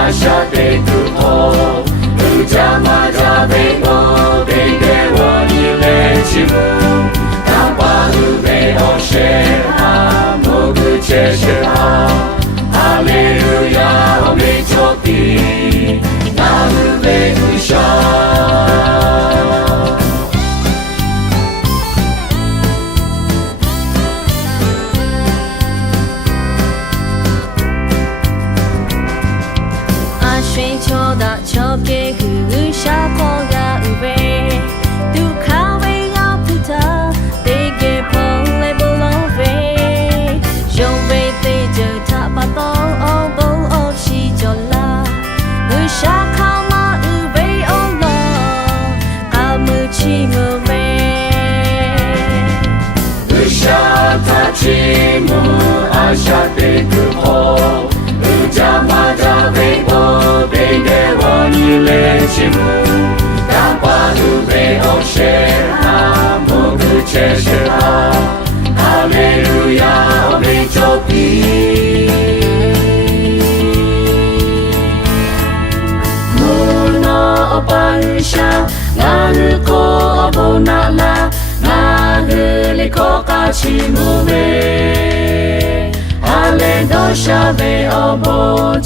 Ashate tuho Ujama jabe go Bege wani lechimu Tapa ube osheha Mogu chesheha Hallelujah Ome choki Na ube usha Choke hu shako ga ube Du kawe ga puta Te ge pole bolove Jove te jo ta pato O bo o shi jola Mu shaka ma ube o lo Ka mu chi mu me Ushata chi mu ashate kuho Ujama jabe go Bege wani lechimu Tapa ube osheha Mogu chesheha Hallelujah Ome choki Muna opa usha Naru ko obona la Naru le ko kachimu me Ale do shave obo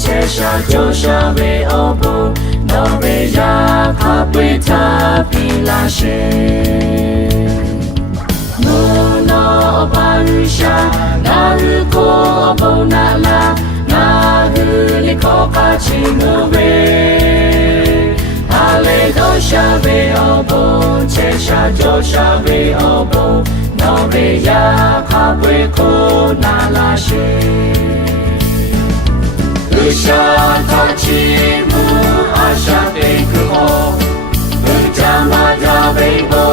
Chesha jo shave obo Nore ya kapita pilashe Muna opa usha Naru ko obo nala Naru le ko kachimu me Ale do shave obo Chesha jo shave obo Nore ya kapita nalashe Ushata chimu ashate kuho Ujama jabe go